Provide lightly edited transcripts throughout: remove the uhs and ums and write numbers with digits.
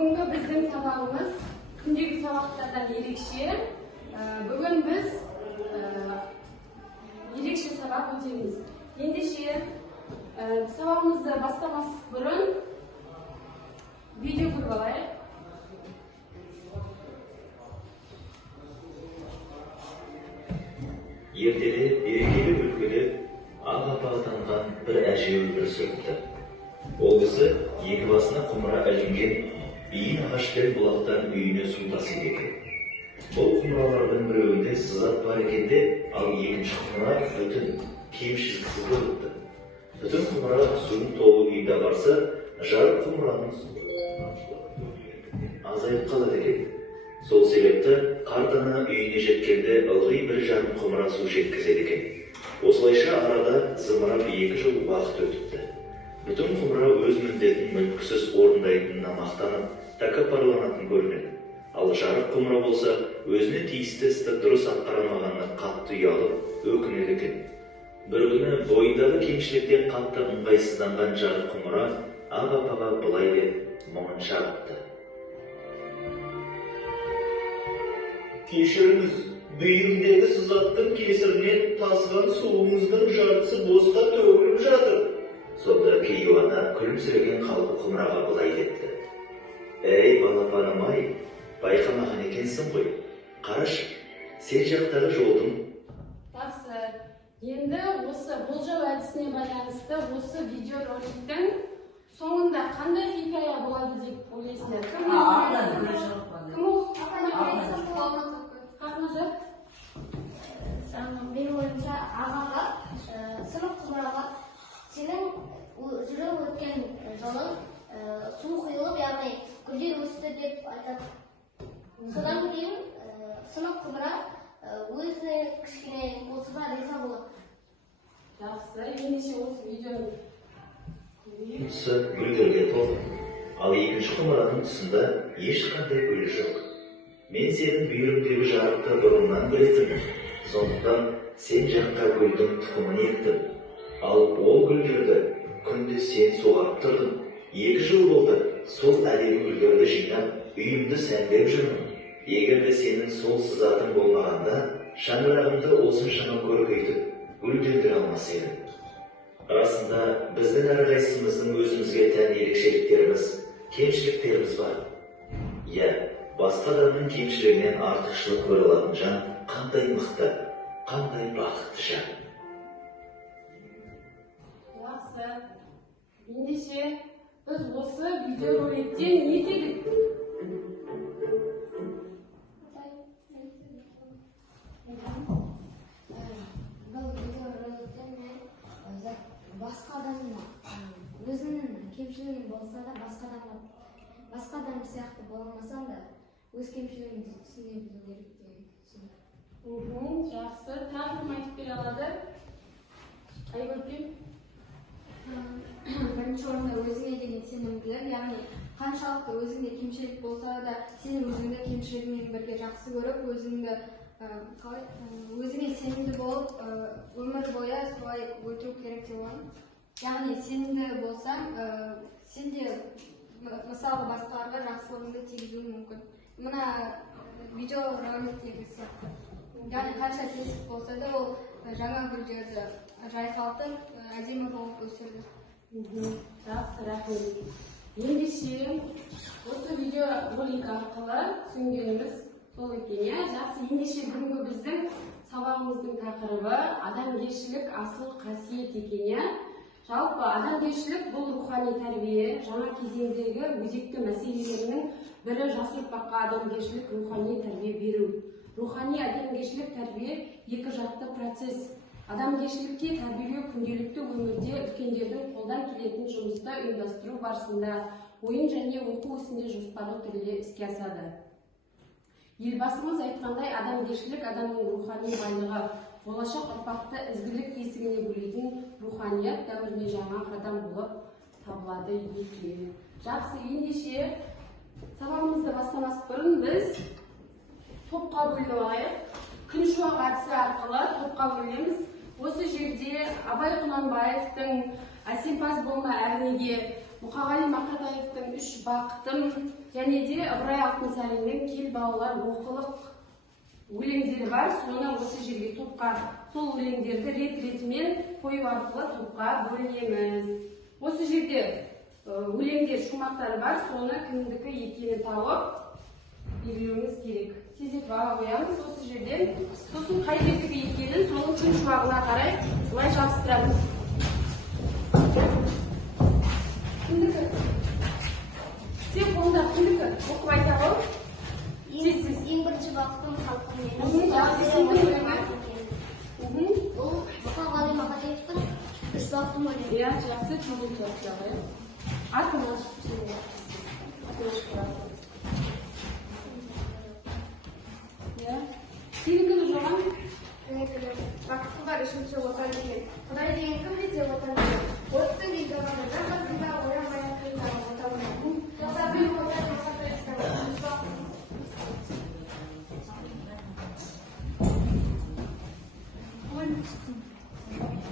Бүгінгі біздің сабағымыз күндегі сабақтардан ерекше. Бүгін біз ерекше сабақ өтеміз. Ендеше сабағымызды бастамас бұрын видео көріп алайық. Ертеде берекелі өлкелі ақ апа атанған бір әже өмір сүріпті. Ол кісі екі басына құмыра ілінген биін ағаш пен бұлақтан үйіне су тасиды екен. Бұл құмыралардың біреуінде сызат бар екен де, ал екінші құмыра бүтін, кемшіліксіз болыпты. Бүтін құмыра суын толы үйде барса, жарық құмыраның азайып қалады екен. Сол себепті қартана үйіне жеткенде ылғи бір жарым құмыра су жеткізеді екен. Осылайша арада зымырап 2 жыл уақыт өтіпті. Бүтін құмыра өз міндетін мүмкісіз орындайтынына мақтанып, тәкаппарланатын көрінеді. Ал жарық құмыра болса, өзіне тиісті істі дұрыс атқарамағанына қатты ұялып, өкінеді екен. Бір күні бойындағы кемшіліктен қатты ыңғайсызданған жарық құмыра ақ апаға былай деп мұңын шағыпты. Кешіріңіз, бүйірімдегі сызаттың кесірінен тасыған суыңыздың жартысы босқа төгіліп жатыр. Сонда кейуана күлімсіреген қалпы құмыраға былай депті. Әй, балапаным-ай, байқамаған екенсің ғой. Қарашы, сен жақтағы жолдың. Жақсы. Енді осы болжау әдісіне байланысты осы видеороликтің соңында қандай хикая болады деп ойлайсыздар? Benim oyunca ağalar sınıf kumralar senin жүріп өткен жолың су құйылып, яғни гүлдер өсті деп айтады. Содан кейін сынық құмыра өзіне кішкене болса да риза болады. Жақсы. Ендеше осы видеоны Тұсы гүлдерге толы. Ал екінші құмыраның тұсында ешқандай гүл жоқ. Мен сенің бүйіріңдегі жарықты бұрыннан білетінмін. Сондықтан сен жаққа гүлдің тұқымын ектім. Ал ол гүлдерді күнде сен суғарып тұрдың. 2 жыл болды, сол әдемі гүлдерді жинап, үйімді сәндеп жүрмін. Егер де сенің сол сызатың болмағанда, шаңырағымды осыншама көркейтіп, гүлдендіре алмас едім. Расында біздің әрқайсымыздың өзімізге тән ерекшеліктеріміз, кемшіліктеріміз бар. Иә, басқа адамның кемшілігінен артықшылық көре алатын жан қандай мықты, қандай бақытты жан. Жақсы. Ендеше біз осы видеороликтен не тедік? Бұл видеороликтен мен басқа адамның өзінің кемшілігін болса да, басқа адам сияқты болмасам да, өз кемшілігімді түсіне білу керек деп түсіндім. Жақсы. Тағы кім айтып бере алады? Айгүл. Бірінші орында өзіңе деген сенімділік, яғни қаншалықты өзіңде кемшілік болса да, сен өзіңді кемшілігімен бірге жақсы көріп, өзіңе сенімді болып, өмір бойы солай өту керек деп ойлаймын. Яғни сенімді болсаң, сен де мысалы басқаларға жақсылығыңды тигізуі мүмкін. Мына видеороликтегі сияқты. Яғни қанша тесік болса да, ол жаңа гүлдерді жайқалтып, әдемі болып өсірді. Жақсы, рахмет. Ендеше осы видеоролик арқылы түсінгеніміз сол екен. Жақсы, ендеше бүгінгі біздің сабағымыздың тақырыбы адамгершілік асыл қасиет екен. Жалпы адамгершілік бұл рухани тәрбие, жаңа кезеңдегі өзекті мәселелерінің бірі жас ұрпаққа адамгершілік рухани тәрбие беру. Рухани адамгершілік тәрбие екі жақты процесс. Адамгершілікке тәрбиелеу күнделікті өмірде үлкендердің қолдан келетін жұмысты ұйымдастыру барысында ойын және оқу ісінде жоспарлы түрде іске асады. Елбасымыз айтқандай, адамгершілік адамның рухани байлығы, болашақ ұрпақты ізгілік есігіне бөлейтін руханият дәуіріне жаңа қадам болып табылады екен. Жақсы, ендеше сабағымызды бастамас бұрын біз топқа бөлініп алайық. Күн шуақ әдісі арқылы топқа бөлінеміз. Осы жерде Абай Құнанбаевтың «Әсемпаз болма әрнеге» Мұқағали Мақатаевтың «Үш бақытым» және де Ыбырай Алтынсариннің «Кел балалар оқылық» өлеңдері бар. Соны осы жерге топқа, сол өлеңдерді рет-ретімен қою арқылы топқа бөлеміз. Осы жерде өлеңдер шумақтары бар, соны кімдікі екенін тауып белгілеуіміз керек. Тездетіп ала қоямыз осы жерден. Сосын қай жердегі екенін соның күн шуағына қарай былай жабыстырамыз. Кімдікі? Сен қолда кімдікі? Оқып айта ғой. Ең бірінші бақытым халқым менің. Жақсы, сенің өлеңі? Бұл Мұқағали Мақатаевтың «Үш бақытым» өлеңі. Иә, жақсы, тезін тұрады. Атын ашып сенікін жоған? Бақыты бар үшінші отан деген. Құдай деген кім десе отан деген. Отсын дейді ғана, жан басында оянбай қиындағы отан. Жоса бір отан Мақатаевтың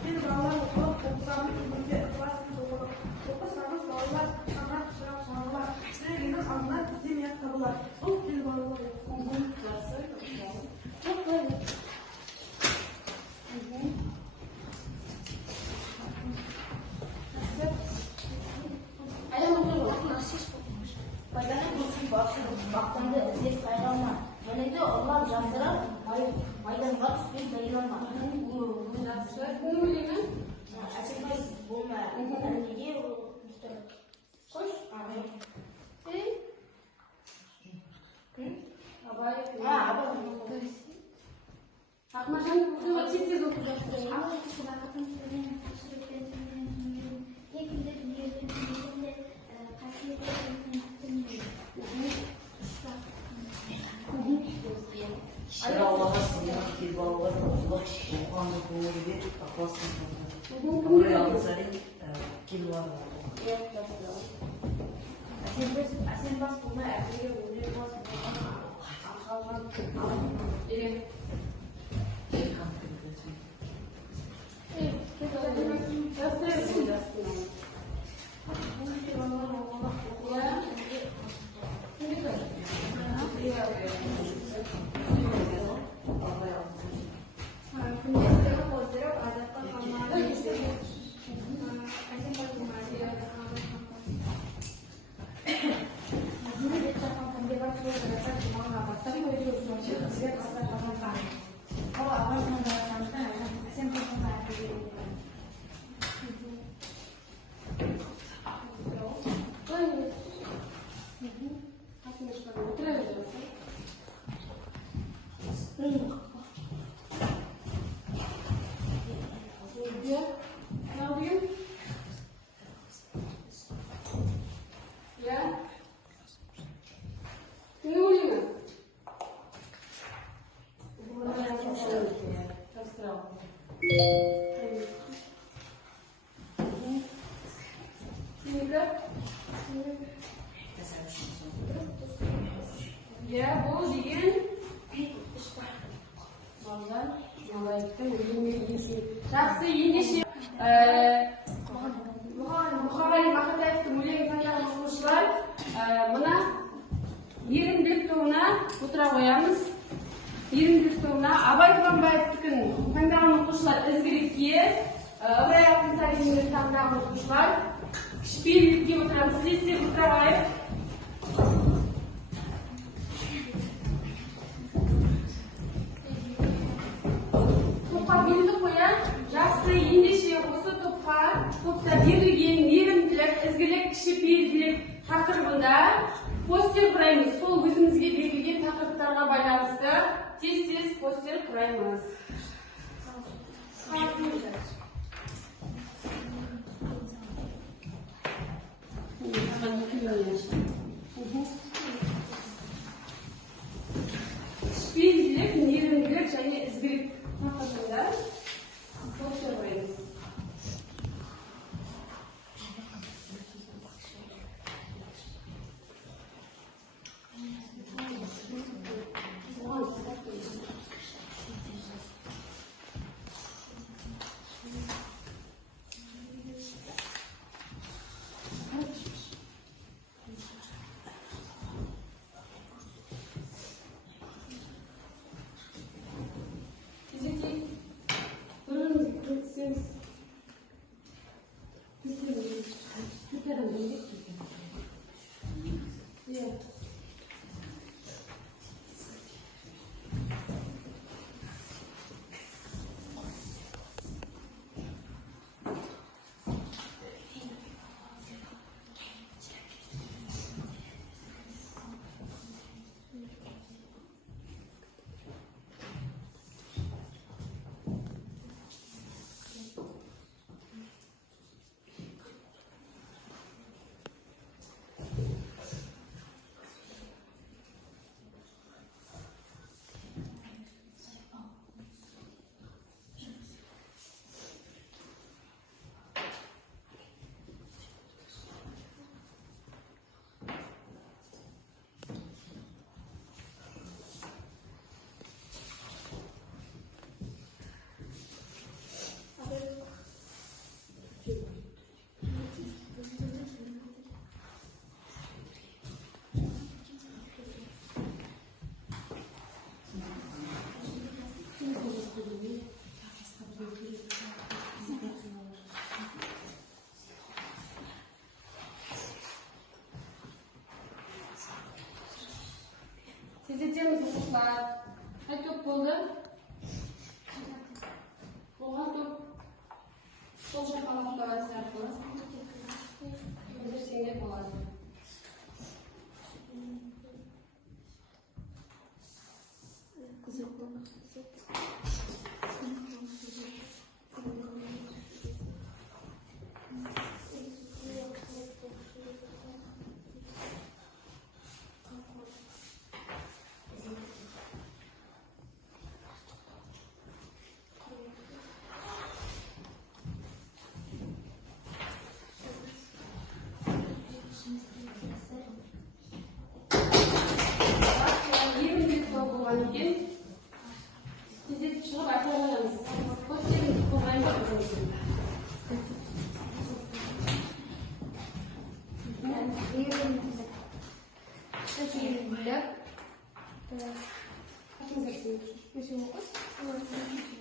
Biz bağlar okulup, okutlarını kırmızı, ıklasını sokuluk. Okussanız bağlar, şanlar, şırak, şanlar. Sevginin anlar, bizim yak kabılar. Bu biz bağlar okulup. Çok böyle. Bayana kursun baktığında izleyip bayramlar. Yönede onlar yazdılar, maydanға түспей bayramlar. Жақсы. Кімнің өлеңі? Әсембай болма, әнеге қош. Абай. Абай. Ақмажан көзі тез оқып жатыр. Абай кісі бақытын сөйлеген, қашырып бен екінде дүниеде дүниеде Şiravalar, siyah kirbalar, uzak, oğlanlı koğulu bir aklasın. Buraya alınsarin kirvar var. Әсембас болма, әкеге өлер бас болған ақалған Ерен. Ya, bu деген балдар малайыптың өлеңіне жақсы ендеше Мұқағали Мақатаевтың өлеңін таңдаған оқушылар мына ерімділік тобына отыра қоямыз. Ерімділік тобына Абай Құранбаевтікін таңдаған оқушылар ізгілікке, Ыбырай Алтынсаринді таңдаған оқушылар кішіпейілдікке отырамыз. Сіздер отыра қойып. Жақсы ендеше осы топта берілген мейірімділік, ізгілік, кішіпейілділік тақырыбында постер құраймыз. Сол өзімізге берілген тақырыптарға байланысты тез-тез постер құраймыз. Кішіпейілділік, мейірімділік және ізгілік тақырыбында постер құраймыз. Sizeceğimiz hukuklar. Kaç yok oldu? Oğlan yok. Sol şakalıkta var serpilmez. Bir şeyler kolaydı.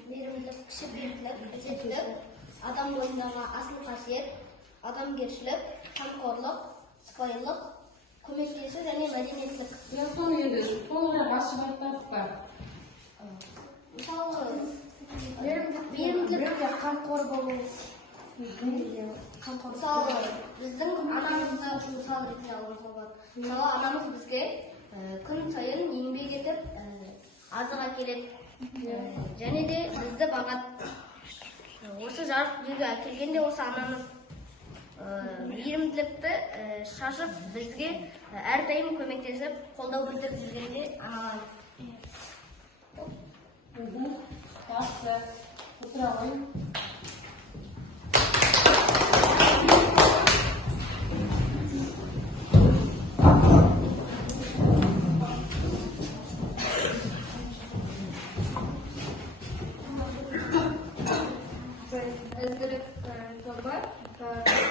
Meyrimlilik, kişilik, özetlik, adam boyunдағы asıl қасиет, адамгершілік, қамқорлық, сыпайылық, көмектесу және мәдениеттілік. Мен соны енді толығырақ ашып айтып бар. Мысалы, мейірімділік қамқор болу. Мысалы, біздің анамызды мысал ретінде алуымызға болады. Мысалы, анамыз бізге күн сайын еңбек етіп, азық әкеледі. Және де бізді бағады. Осы жарық дүниеге әкелгенде осы анамыз мейірімділікті шашып, бізге әрдайым көмектесіп, қолдау білдіріп жүргенде аналарымыз. Жақсы. Отыра қойын.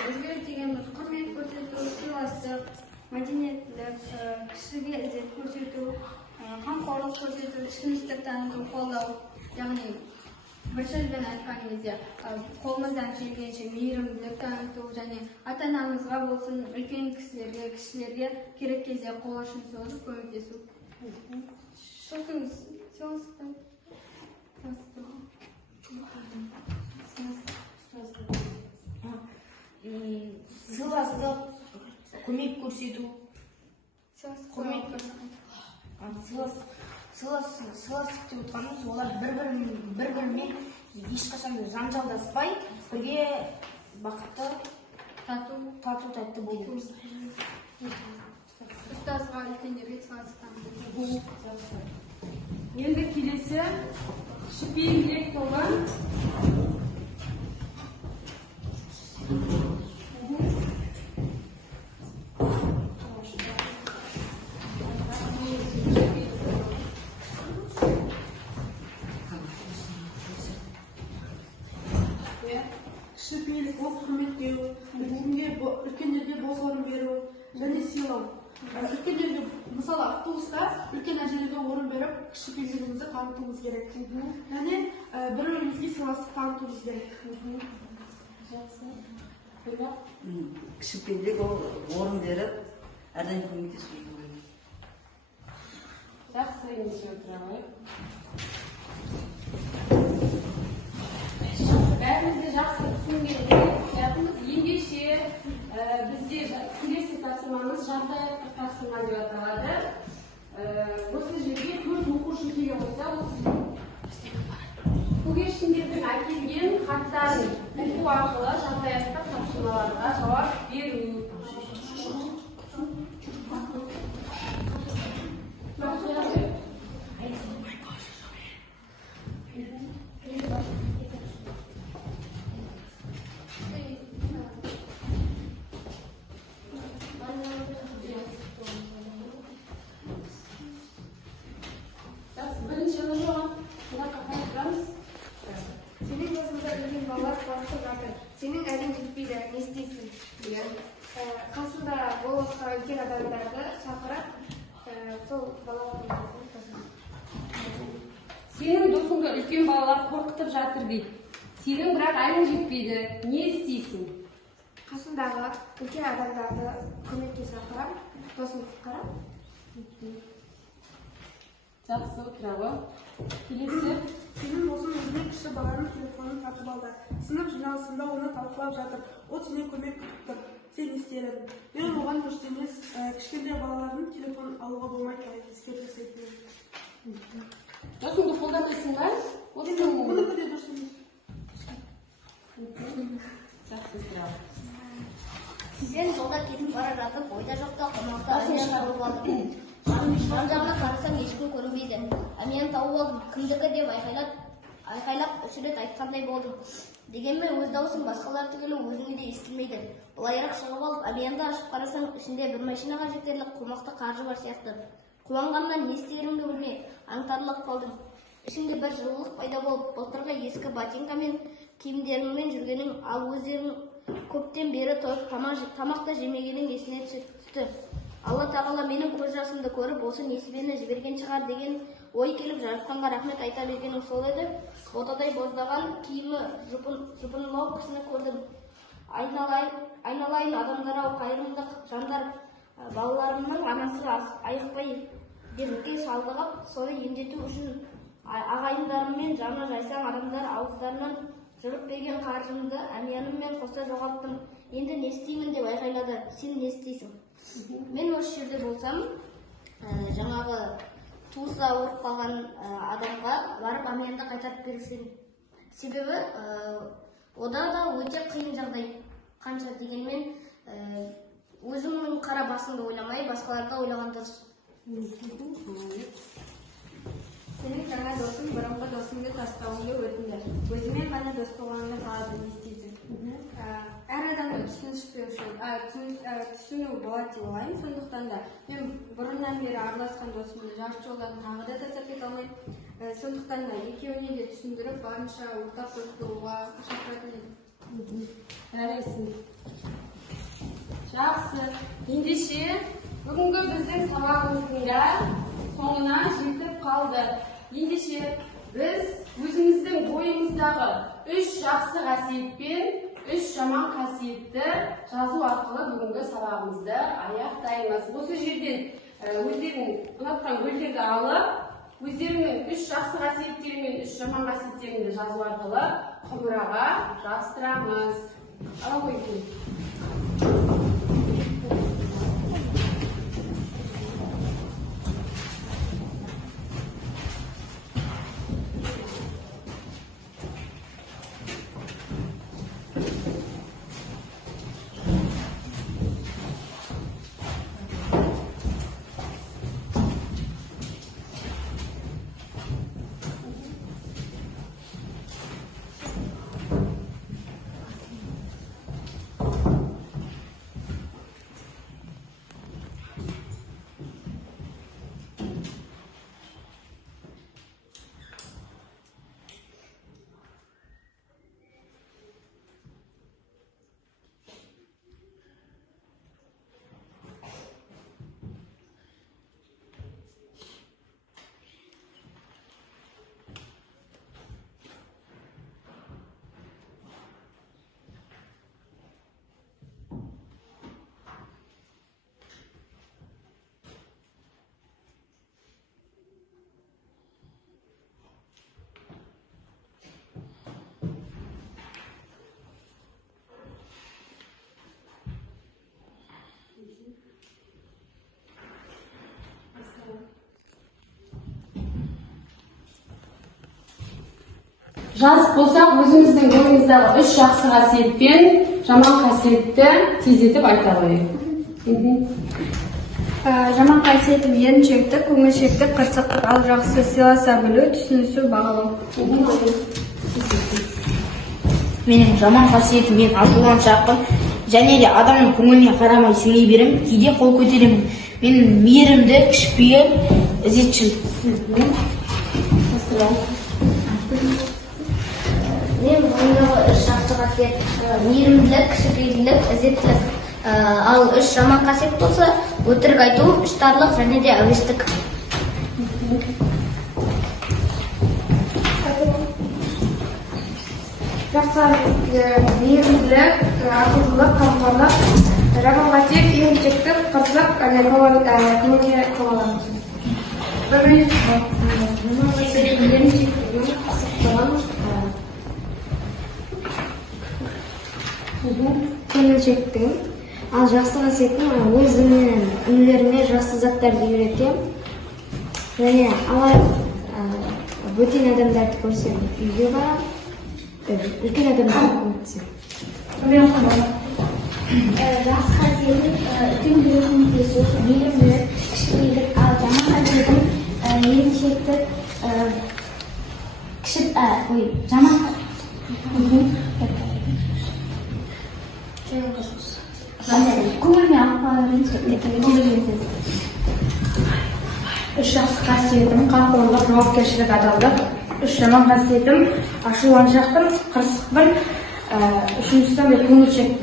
Өзгеріп дегеніміз құрмет көрсету, сыйластық, мәдениеттілік, кішіге ізет көрсету, қамқорлық көрсету, ішімістік таныту, қолдау. Яғни бір сөзбен айтқан кезде қолымыздан келгенше мейірімділік таныту және ата-анамызға болсын, үлкен кісілерге, кішілерге керек кезде қол ұшын созып көмектесу. Сыйластық, көмек көрсету, сыйластық деп отырғанымыз, олар бір-бірімен ешқашан жанжалдаспай, бірге бақытты, тату-тәтті болу. Ұстазға, үлкендерге сыйластық. Енді келесі шипейіндек болған Кішіпейілік ол құрметтеу, үлкендерге бос орын беру және сыйлау. Үлкендерге, мысалы автобуста үлкен әжелерге орын беріп, кішіпейілігімізді танытуымыз керек. Және бір-бірімізге сыйластық танытуымыз керек. Кішіпейілік ол орын беріп, әрдайым көмектесу. жақсы ендеше отыра қойып. Бәріміз де жақсы түсінген сияқтымыз. Ендеше бізде келесі тапсырмамыз жағдаяттық тапсырма деп аталады. Осы жерге 4 оқушы келе қойса, көгершіндердің әкелген хаттарын оқу арқылы жағдаяттық тапсырмаларға жауап беру. Senin gözünde ölген балалар қуанышып жатыр. Сенің әлің жетпейді, не істейсің? Қасында болашаққа үлкен адамдарды шақырып, сол балалардың Сенің досыңды үлкен балалар қорқытып жатыр дейді. Сенің бірақ әлің жетпейді, не істейсің? қасындағы үлкен адамдарды көмекке шақырып, досын құтқарып. Жақсы отыра ғой. Келесі. Senin olsun özüne kişi babanın telefonunu takip aldı. Sınıf jurnalısında onu talqılап жатыр. O seni көмек күтіп тұр. Sen isterim. Ben оған көрсеңіз, кішкентай балалардың телефон алуға болмайды деп ескертіп өтейін. Досыңды қолдамайсың ба? Бұны көре дұрысыңыз. Жақсы отыра. Сізден жолда кетіп бара жатып, ойда жоқта қомақта әмиян тауып алдым. Жан-жағына қарасам ешкім көрінбейді. Әмиян тауып алдым, кімдікі деп айқайлап үш рет айтқандай болдым. Дегенмен өз даусым басқалар түгілі өзіме де естілмейді. Былайырақ шығып алып, әмиянды ашып қарасам, ішінде бір машинаға жетерлік қомақты қаржы бар сияқты. Қуанғаннан не істерімді білмей, аңтарылып қалдым. Ішімде бір жылылық пайда болып, былтырғы ескі ботинкамен киімдеріммен жүргенім, ал өздерің көптен бері тойып тамақта жемегенің есіне түсті. Алла тағала менің көз жасымды көріп, осы несібені жіберген шығар деген ой келіп, жаратқанға рахмет айта бергенім сол еді. Ботадай боздаған киімі жұпынлау кісіні көрдім. Айналайын адамдар-ау, қайырымдық жандар, балаларымның анасы айықпай дертке шалдығып, соны емдету үшін ағайындарыммен жаны жайсаң адамдар ауыздарынан жырып берген қаржымды әмияныммен қоса жоғалттым. Енді не істеймін деп айғайлады. Сен не істейсің? Мен осы жерде болсам, жаңағы туысы ауырып қалған адамға барып әмиянды қайтарып беруші едім. Себебі ода да өте қиын жағдай. Қанша дегенмен өзімнің қара басымды ойламай, басқаларды ойлаған дұрыс. Senin жаңа досың бұрынғы досыңды тастауыңды өтінді. Өзімен ғана дос болғаныңды қалады, не істейсің? Әр адамды түсіну болады деп ойлаймын. Сондықтан да мен бұрыннан бері араласқан досымды жарты жолдан тағы да тастап кете алмаймын. Сондықтан да екеуіне де түсіндіріп, барынша ортақ дос болуға шақыратын едім. Жарайсың. Жақсы. Ендеше бүгінгі біздің сабағымыздың да соңына жетіп қалды. Ендеше біз өзіміздің бойымыздағы 3 жақсы қасиет пен 3 жаман қасиетті жазу арқылы бүгінгі сабағымызды аяқтаймыз. Осы жерден өздерің ұнатқан гүлдерді алып, өздеріңнің 3 жақсы қасиеттері мен 3 жаман қасиеттеріңді жазу арқылы құмыраға жабыстырамыз. Ала қойыңыз. жас болсақ өзіміздің бойымыздағы 3 жақсы қасиет пен жаман қасиетті тездетіп айта алайық. Жаман қасиетім еріншектік, көңілшектік, қырсықтық, ал жақсы сыйласа білу, түсінісу, бағалау. Менің жаман қасиетім мен ашуланшақпын және де адамның көңіліне қарамай сөйлей беремін, кейде қол көтеремін. Мен мейірімді, кішіпейіл, ізетшіл. Мен бойымдағы 3 жақсы қасиет мейірімділік, кішіпейілділік, ізеттілік. Ал 3 жаман қасиет болса, өтірік айту, іштарлық және де әуестік. Жақсы мейірімділік, ақылдылық, қамқорлық, жаман қасиет еріншектік, қырсық, көңілге қамалау. Көңілшектігім. Ал жақсы қасиетім өз інілеріме жақсы заттарды үйретемін. Және алар бөтен адамдарды көрсем үйге барамын. Үлкен адамдарға көмектесемін. Жақсы қасиетім үлкендерге көмектесу, мейірімділік, кішіпейілдік. Ал жаман қасиетім еріншектік, жаман көңілме алып 3 жақсы қасиетім қамқорлық, жауапкершілік, адалдық. 3 жаман қасиетім ашуланшақпын, қырсықпын. 3-шісі мен көңілшекпін.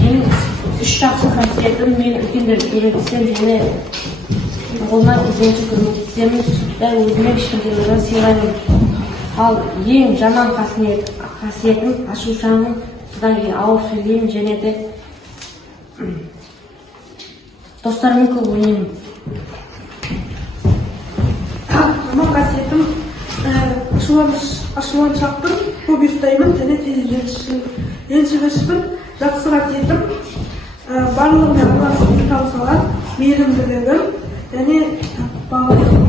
Менің 3 жақсы қасиетім мен үлкендерді үйретсем және қолына келгенше көмектесемін, дәл өзіме кішкентайлардан сыйлаймын. Ал ең жаман қасиетім ашушаңмын, содан кейін ауыр сөйлеймін және де достарыммен көп ойнаймын. Жаман қасиетім ашуланшақпын, көп ұйықтаймын және тез ренжігішпін. Жақсы қасиетім барлығымен араласып салады, мейірімділігім және бағалығым.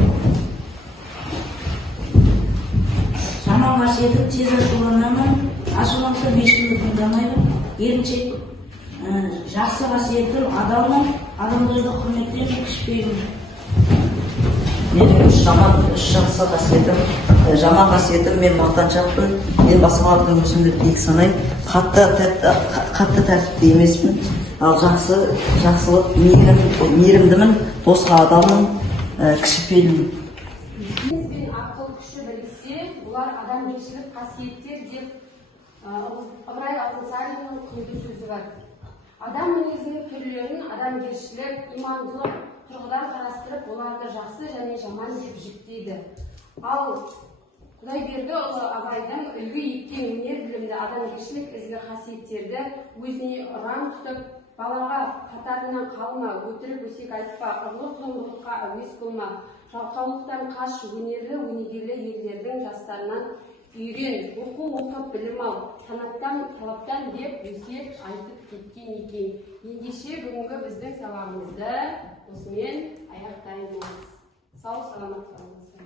Жаман қасиетім тез ашуланамын, ашулансам ешкімді тыңдамаймын. Еріншек. Жақсы қасиетім адалмын, адамдарды құрметтеймін, кішіпейілмін. Менің үш жақсы қасиетім, жаман қасиетім мен мақтаншақпын, мен басқалардың өзімді биік санаймын, қатты тәртіпті емеспін, ал жақсылық мейірімдімін, досқа адалмын, кішіпейілмін. Біліміміз бен ақыл күші біріксе, бұлар адамгершілік қасиеттер деп Ыбырай Алтынсариннің құнды сөзі бар. Адам мінезінің түрлерін адамгершілік, имандылық тұрғыдан қарастырып, оларды жақсы және жаман деп жіктейді. Ал Құдайбердіұлы Абайдың үлгі еткен өнер білімді адамгершілік ізгі қасиеттерді өзіне ұран тұтып, балаға қатарынан қалма, өтірік өсек айтпа, ұрлық-зомбылыққа әуес болма, жалқаулықтан қаш, өнерлі өнегелі ерлердің жастарынан үйрен, оқу оқып білім ал, талаптан деп өсиет айтып кеткен екен. Ендеше бүгінгі біздің сабағымызды осымен аяқтаймыз. Сау саламат болыңыздар.